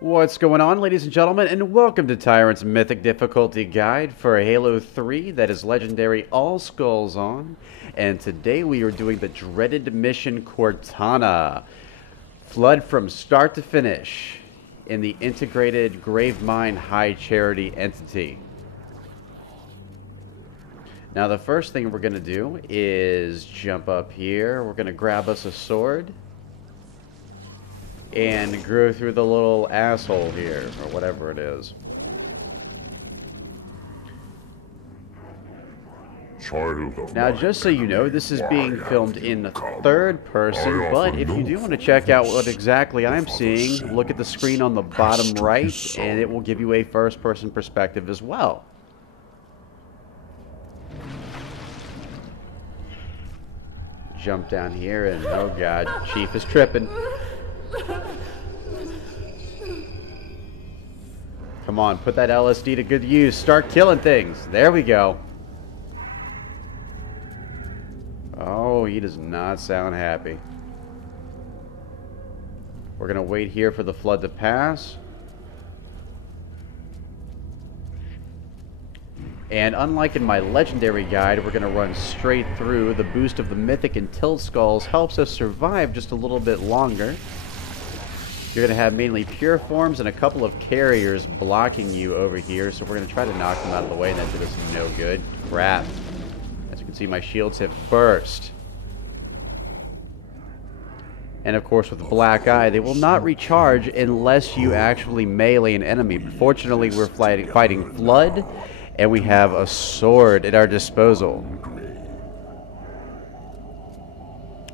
What's going on, ladies and gentlemen, and welcome to Tyrant's Mythic Difficulty Guide for Halo 3 that is legendary All Skulls on. And today we are doing the dreaded mission Cortana. Flood from start to finish in the integrated Gravemind High Charity entity. Now the first thing we're going to do is jump up here. We're going to grab us a sword and go through the little asshole here, or whatever it is. Now, just so you know, this is being filmed in third person, but if you do want to check out what exactly I'm seeing, look at the screen on the bottom right, and it will give you a first-person perspective as well. Jump down here, and oh god, Chief is tripping. Come on, put that LSD to good use. Start killing things. There we go. Oh, he does not sound happy. We're going to wait here for the flood to pass. And unlike in my legendary guide, we're going to run straight through. The boost of the Mythic and Tilt Skulls helps us survive just a little bit longer. You're going to have mainly pure forms and a couple of carriers blocking you over here, so we're going to try to knock them out of the way, and that did us no good. Crap. As you can see, my shields have burst. And of course, with Black Eye, they will not recharge unless you actually melee an enemy. But fortunately, we're fighting Flood, and we have a sword at our disposal.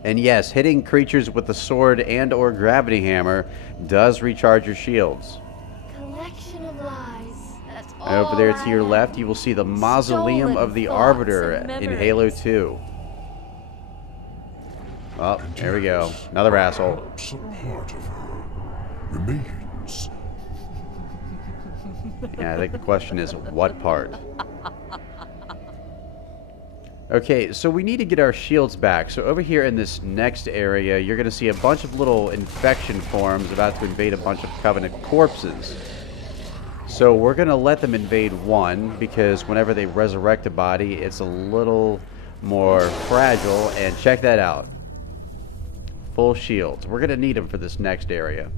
And yes, hitting creatures with the sword and or gravity hammer does recharge your shields. Collection of lies. That's all. And over there to your left, you will see the Mausoleum of the Arbiter in Halo 2. Oh, there we go. Another asshole. Some part of her remains. Yeah, I think the question is, what part? Okay, so we need to get our shields back. So over here in this next area, you're going to see a bunch of little infection forms about to invade a bunch of Covenant corpses. So we're going to let them invade one, because whenever they resurrect a body, it's a little more fragile. And check that out. Full shields. We're going to need them for this next area.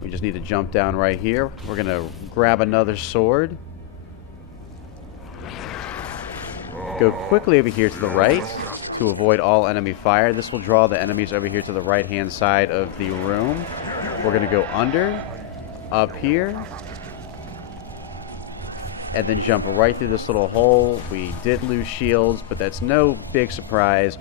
We just need to jump down right here. We're going to grab another sword. Go quickly over here to the right to avoid all enemy fire. This will draw the enemies over here to the right-hand side of the room. We're going to go under, up here, and then jump right through this little hole. We did lose shields, but that's no big surprise.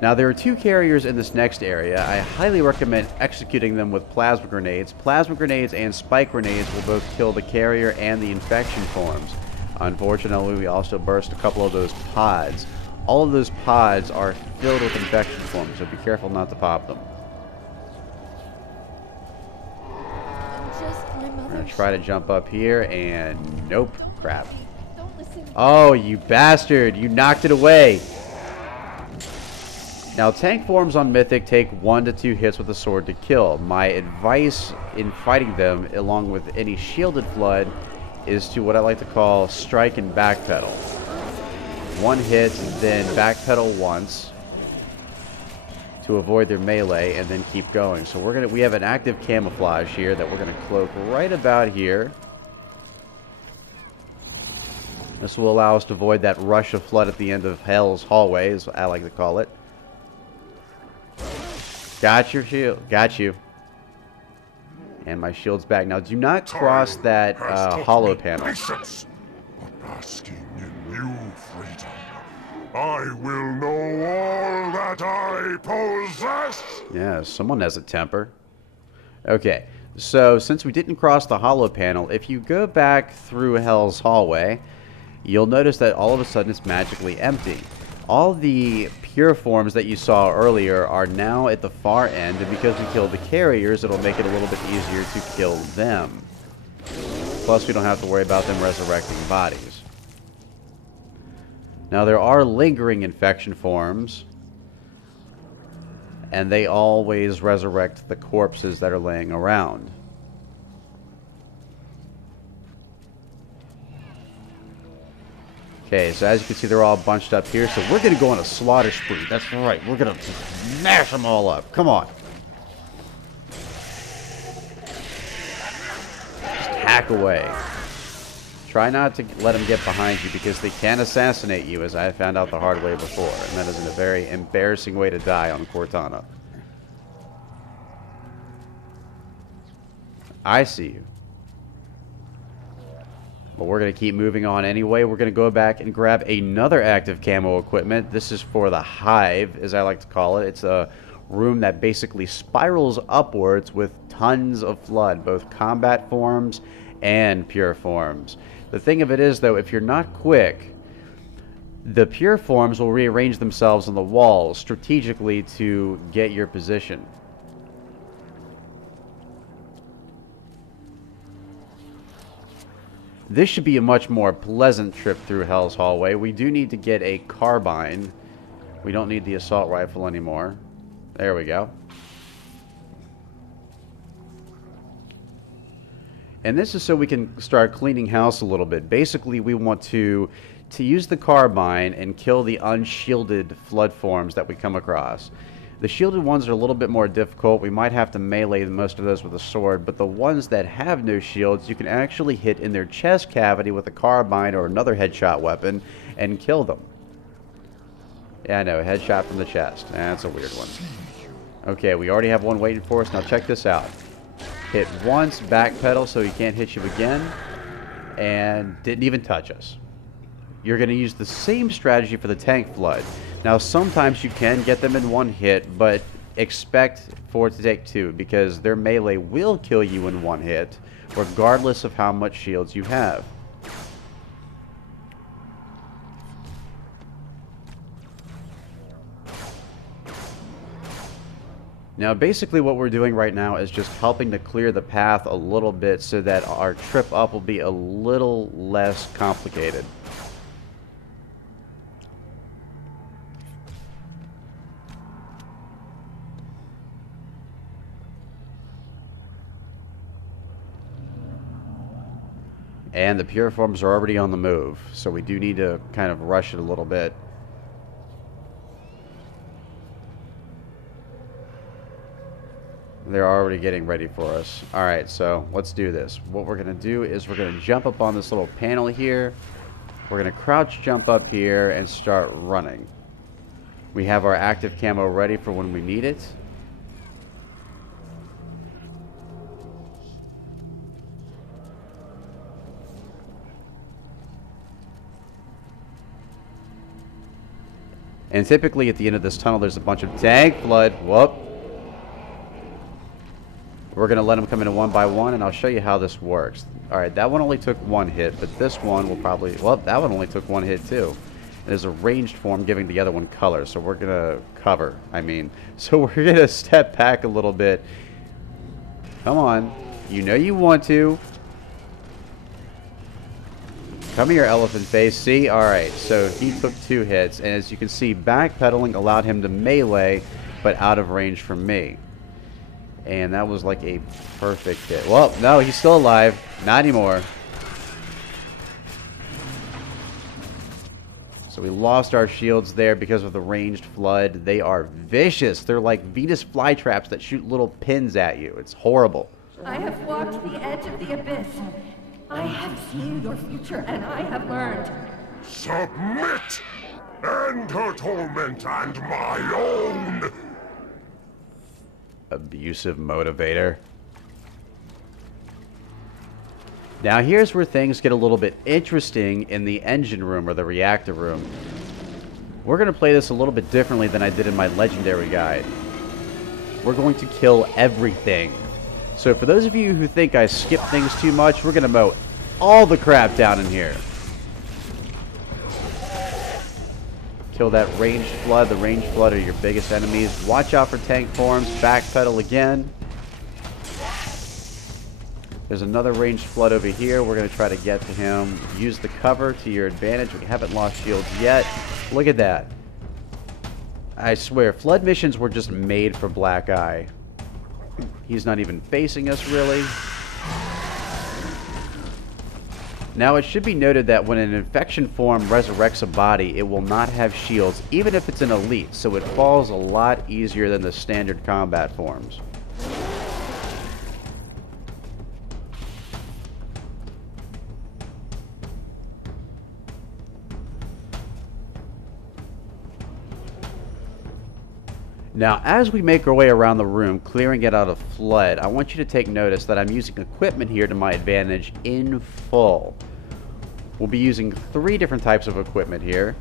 Now, there are two carriers in this next area. I highly recommend executing them with plasma grenades. Plasma grenades and spike grenades will both kill the carrier and the infection forms. Unfortunately, we also burst a couple of those pods. All of those pods are filled with infection forms, so be careful not to pop them. I'm going to try to jump up here, and nope. Crap. Oh, you bastard! You knocked it away! Now, tank forms on Mythic take 1 to 2 hits with a sword to kill. My advice in fighting them, along with any shielded Flood, is to what I like to call strike and backpedal. One hit, then backpedal once to avoid their melee, and then keep going. So we have an active camouflage here that we're gonna cloak right about here. This will allow us to avoid that rush of Flood at the end of Hell's hallway, as I like to call it. Got your shield. Got you. And my shield's back. Now, do not cross that hollow panel. Basking in new freedom, I will know all that I possess. Yeah, someone has a temper. Okay, so since we didn't cross the hollow panel, if you go back through Hell's hallway, you'll notice that all of a sudden it's magically empty. All the pure forms that you saw earlier are now at the far end, and because we killed the carriers, it'll make it a little bit easier to kill them. Plus, we don't have to worry about them resurrecting bodies. Now, there are lingering infection forms, and they always resurrect the corpses that are laying around. Okay, so as you can see, they're all bunched up here, so we're going to go on a slaughter spree. That's right, we're going to mash them all up. Come on. Just hack away. Try not to let them get behind you, because they can assassinate you, as I found out the hard way before, and that is a very embarrassing way to die on Cortana. I see you. But we're going to keep moving on anyway. We're going to go back and grab another active camo equipment. This is for the hive, as I like to call it. It's a room that basically spirals upwards with tons of flood, both combat forms and pure forms. The thing of it is, though, if you're not quick, the pure forms will rearrange themselves on the walls strategically to get your position. This should be a much more pleasant trip through Hell's Hallway. We do need to get a carbine. We don't need the assault rifle anymore. There we go. And this is so we can start cleaning house a little bit. Basically, we want to use the carbine and kill the unshielded flood forms that we come across. The shielded ones are a little bit more difficult. We might have to melee most of those with a sword, but the ones that have no shields, you can actually hit in their chest cavity with a carbine or another headshot weapon and kill them. Yeah, I know, headshot from the chest. That's a weird one. Okay, we already have one waiting for us. Now check this out. Hit once, backpedal so he can't hit you again, and didn't even touch us. You're going to use the same strategy for the tank flood. Now, sometimes you can get them in one hit, but expect for it to take two, because their melee will kill you in one hit, regardless of how much shields you have. Now, basically what we're doing right now is just helping to clear the path a little bit so that our trip up will be a little less complicated. And the pure forms are already on the move, so we do need to kind of rush it a little bit. They're already getting ready for us. Alright, so let's do this. What we're going to do is we're going to jump up on this little panel here. We're going to crouch jump up here and start running. We have our active camo ready for when we need it. And typically at the end of this tunnel, there's a bunch of tank flood. Whoop. We're going to let them come in one by one, and I'll show you how this works. Alright, that one only took one hit, but this one will probably... Well, that one only took one hit, too. And there's a ranged form giving the other one color, so we're going to cover, So we're going to step back a little bit. Come on. You know you want to. Come here, elephant face. See? Alright, so he took two hits, and as you can see, backpedaling allowed him to melee, but out of range from me. And that was like a perfect hit. Well, no, he's still alive. Not anymore. So we lost our shields there because of the ranged flood. They are vicious. They're like Venus flytraps that shoot little pins at you. It's horrible. I have walked the edge of the abyss. I have seen your future, and I have learned. Submit! End her torment and my own! Abusive motivator. Now here's where things get a little bit interesting in the engine room or the reactor room. We're going to play this a little bit differently than I did in my legendary guide. We're going to kill everything. So for those of you who think I skip things too much, we're going to mow all the crap down in here. Kill that ranged flood. The ranged flood are your biggest enemies. Watch out for tank forms. Backpedal again. There's another ranged flood over here. We're going to try to get to him. Use the cover to your advantage. We haven't lost shields yet. Look at that. I swear, flood missions were just made for Black Eye. He's not even facing us, really. Now, it should be noted that when an infection form resurrects a body, it will not have shields, even if it's an elite, so it falls a lot easier than the standard combat forms. Now, as we make our way around the room, clearing it out of flood, I want you to take notice that I'm using equipment here to my advantage in full. We'll be using 3 different types of equipment here.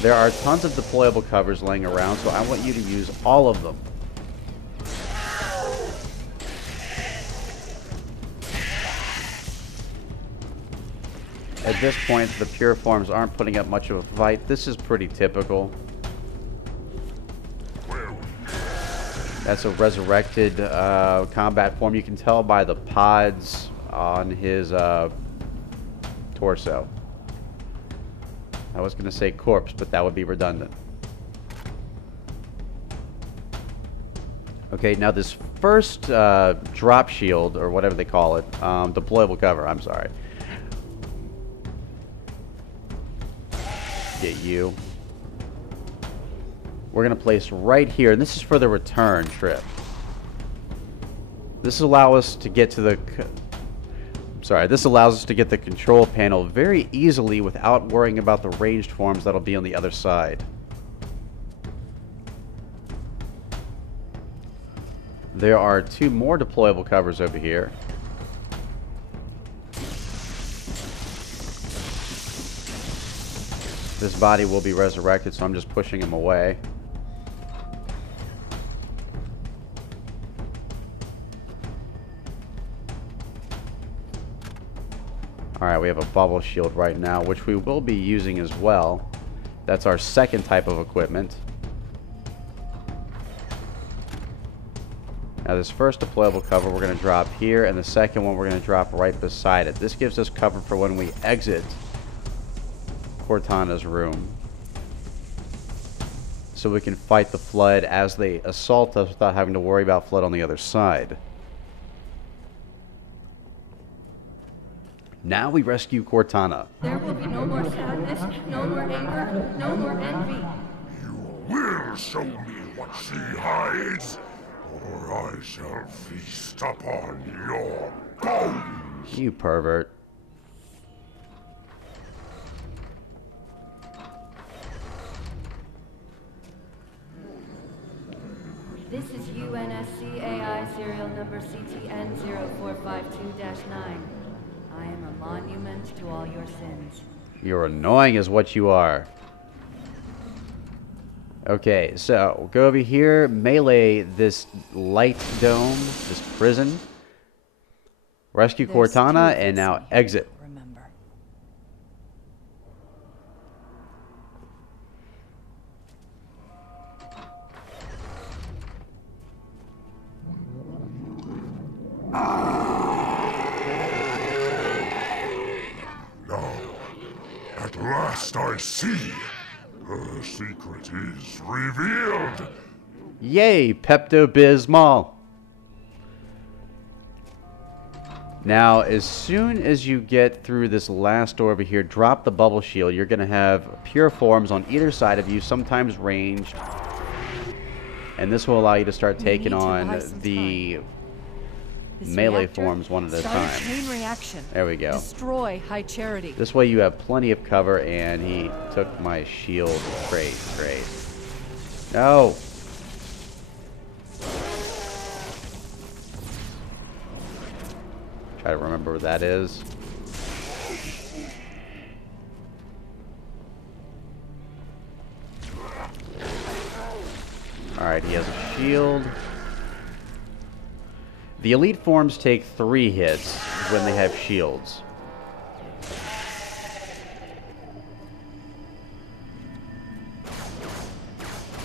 There are tons of deployable covers laying around, so I want you to use all of them. At this point, the pure forms aren't putting up much of a fight. This is pretty typical. That's a resurrected combat form. You can tell by the pods on his torso. I was going to say corpse, but that would be redundant. Okay, now this first drop shield, or whatever they call it, deployable cover, I'm sorry. Get you. We're going to place right here, and this is for the return trip. This allows us to get to the... this allows us to get the control panel very easily without worrying about the ranged forms that'll be on the other side. There are 2 more deployable covers over here. This body will be resurrected, so I'm just pushing him away. Alright, we have a bubble shield right now, which we will be using as well. That's our second type of equipment. Now this first deployable cover we're going to drop here, and the second one we're going to drop right beside it. This gives us cover for when we exit Cortana's room, so we can fight the flood as they assault us without having to worry about flood on the other side. Now we rescue Cortana. There will be no more sadness, no more anger, no more envy. You will show me what she hides, or I shall feast upon your bones. You pervert. This is UNSC AI serial number CTN 0452-9. I am a monument to all your sins. You're annoying is what you are. Okay, so go over here, melee this light dome, this prison. Rescue Cortana, and now exit. Remember. Now, at last I see. Her secret is revealed. Yay, Pepto-Bismol. Now, as soon as you get through this last door over here, drop the bubble shield. You're going to have pure forms on either side of you, sometimes ranged. And this will allow you to start taking on the melee forms one at a time. Chain reaction. There we go. Destroy High Charity. This way you have plenty of cover, and he took my shield. Great, great. No! Try to remember where that is. Alright, he has a shield. The elite forms take 3 hits when they have shields.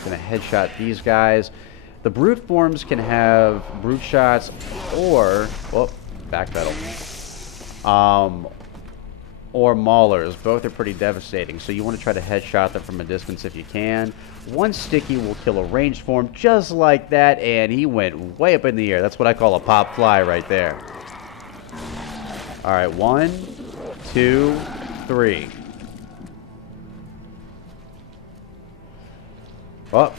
Gonna headshot these guys. The brute forms can have brute shots or, well, backpedal. or maulers. Both are pretty devastating, so you want to try to headshot them from a distance if you can. One sticky will kill a ranged form just like that, and he went way up in the air. That's what I call a pop fly right there. Alright, 1, 2, 3. Oh,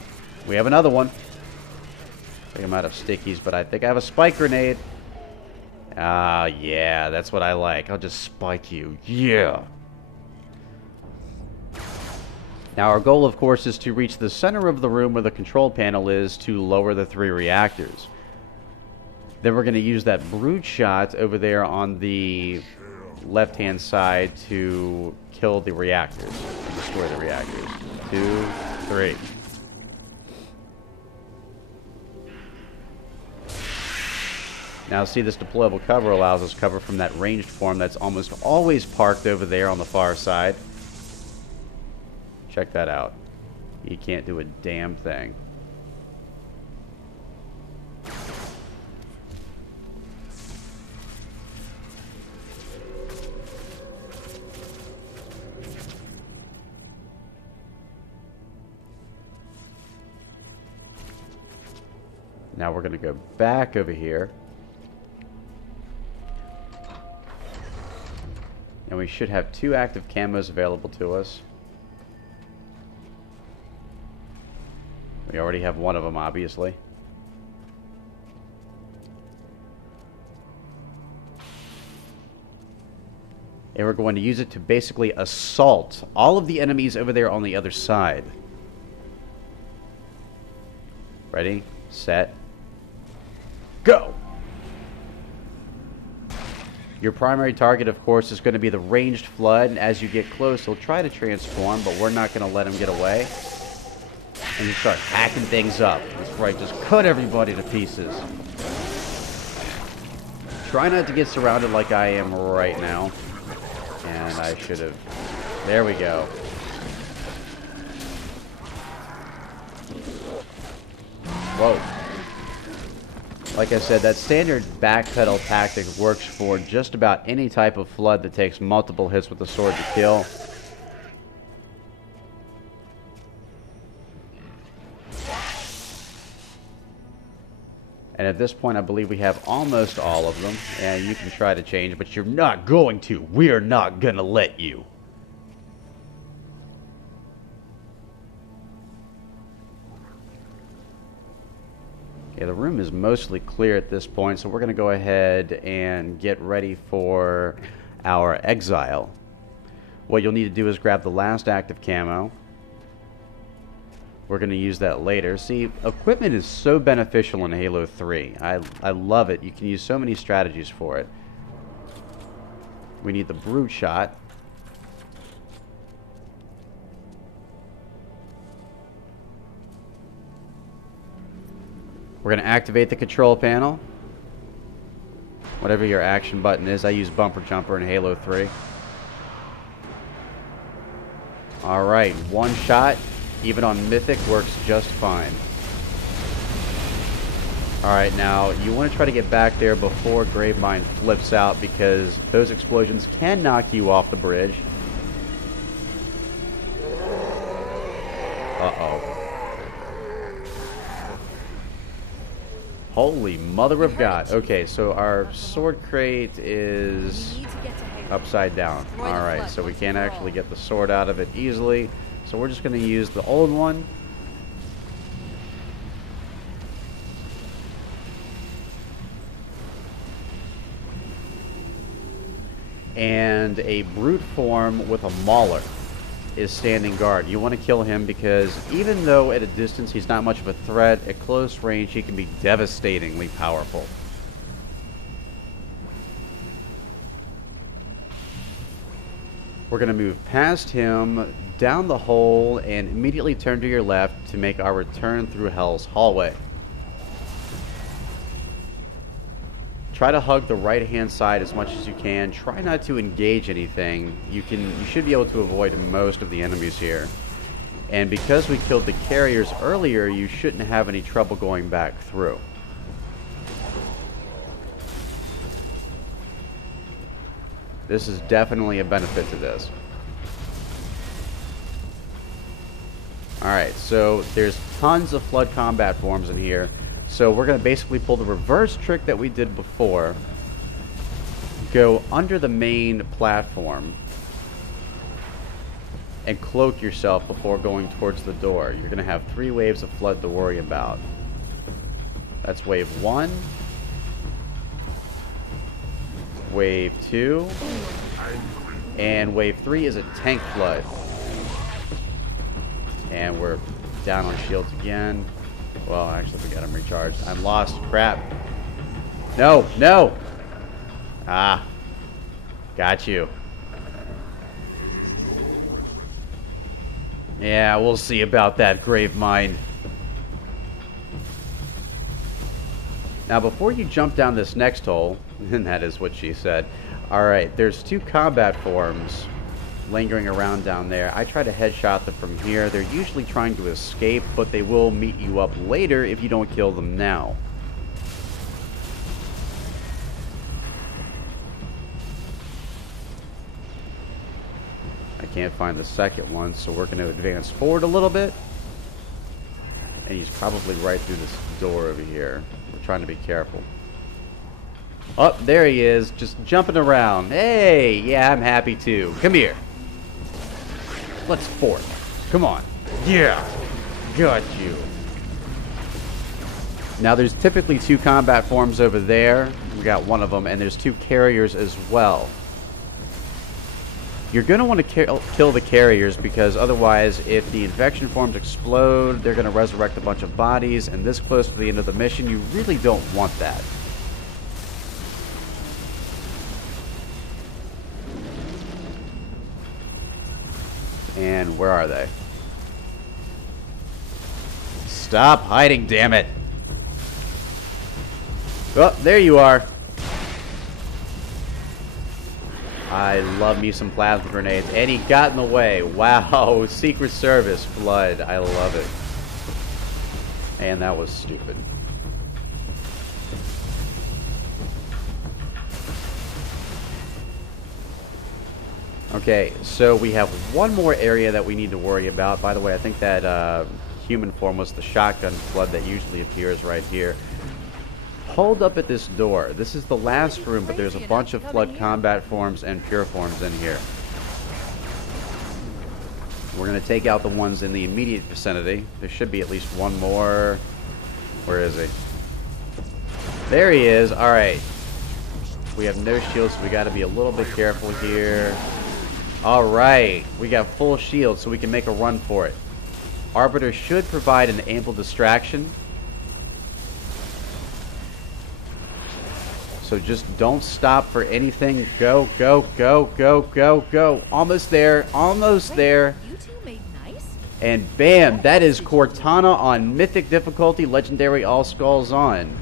we have another one. I think I'm out of stickies, but I think I have a spike grenade. Ah, yeah, that's what I like. I'll just spike you. Yeah. Now, our goal, of course, is to reach the center of the room where the control panel is to lower the 3 reactors. Then we're going to use that brood shot over there on the left-hand side to kill the reactors. Destroy the reactors. 2, 3. Now, see, this deployable cover allows us cover from that ranged form that's almost always parked over there on the far side. Check that out. He can't do a damn thing. Now we're going to go back over here. And we should have 2 active camos available to us. We already have one of them, obviously. And we're going to use it to basically assault all of the enemies over there on the other side. Ready, set, go! Your primary target, of course, is going to be the ranged flood, and as you get close, he'll try to transform, but we're not going to let him get away. And you start hacking things up. That's right, just cut everybody to pieces. Try not to get surrounded like I am right now. And I should have... There we go. Whoa. Like I said, that standard backpedal tactic works for just about any type of flood that takes multiple hits with the sword to kill. And at this point, I believe we have almost all of them. And you can try to change, but you're not going to. We're not going to let you. Okay, the room is mostly clear at this point, so we're going to go ahead and get ready for our exile. What you'll need to do is grab the last active camo. We're going to use that later. See, equipment is so beneficial in Halo 3. I love it. You can use so many strategies for it. We need the brood shot. We're going to activate the control panel. Whatever your action button is. I use bumper jumper in Halo 3. Alright, one shot, even on Mythic, works just fine. Alright, now you want to try to get back there before Gravemind flips out, because those explosions can knock you off the bridge. Uh-oh. Holy mother of God. Okay, so our sword crate is upside down. Alright, so we can't actually get the sword out of it easily. So we're just going to use the old one. And a brute form with a mauler is standing guard. You want to kill him because even though at a distance he's not much of a threat, at close range he can be devastatingly powerful. We're going to move past him, down the hole, and immediately turn to your left to make our return through Hell's hallway. Try to hug the right-hand side as much as you can. Try not to engage anything. You should be able to avoid most of the enemies here. And because we killed the carriers earlier, you shouldn't have any trouble going back through. This is definitely a benefit to this. Alright, so there's tons of flood combat forms in here. So we're going to basically pull the reverse trick that we did before. Go under the main platform and cloak yourself before going towards the door. You're going to have 3 waves of flood to worry about. That's wave 1. Wave 2. And wave 3 is a tank flood. And we're down on shields again. Well, actually, we got them recharged. I'm lost. Crap. No, no! Ah. Got you. Yeah, we'll see about that, Grave Mine. Now, before you jump down this next hole, and that is what she said, alright, there's 2 combat forms lingering around down there. I try to headshot them from here. They're usually trying to escape, but they will meet you up later if you don't kill them now. I can't find the second one, so we're going to advance forward a little bit. And he's probably right through this door over here. We're trying to be careful. Oh, there he is, just jumping around. Hey, yeah, I'm happy too. Come here. Let's fort. Come on. Yeah. Got you. Now, there's typically 2 combat forms over there. We got one of them, and there's 2 carriers as well. You're going to want to kill the carriers because otherwise, if the infection forms explode, they're going to resurrect a bunch of bodies, and this close to the end of the mission, you really don't want that. And where are they? Stop hiding, damn it! Oh, there you are. I love me some plasma grenades. And he got in the way. Wow, Secret Service flood. I love it. And that was stupid. Okay, so we have one more area that we need to worry about. By the way, I think that human form was the shotgun flood that usually appears right here. Hold up at this door. This is the last room, but there's a bunch of flood combat forms and pure forms in here. We're going to take out the ones in the immediate vicinity. There should be at least one more. Where is he? There he is. Alright. We have no shields, so we got to be a little bit careful here. Alright. We got full shield, so we can make a run for it. Arbiter should provide an ample distraction. So just don't stop for anything. Go, go, go, go, go, go. Almost there. Almost there. You two made nice. And bam, that is Cortana on Mythic difficulty, Legendary All Skulls on.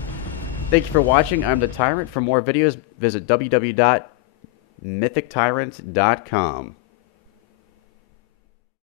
Thank you for watching. I'm the Tyrant. For more videos, visit www.MythicTyrant.com.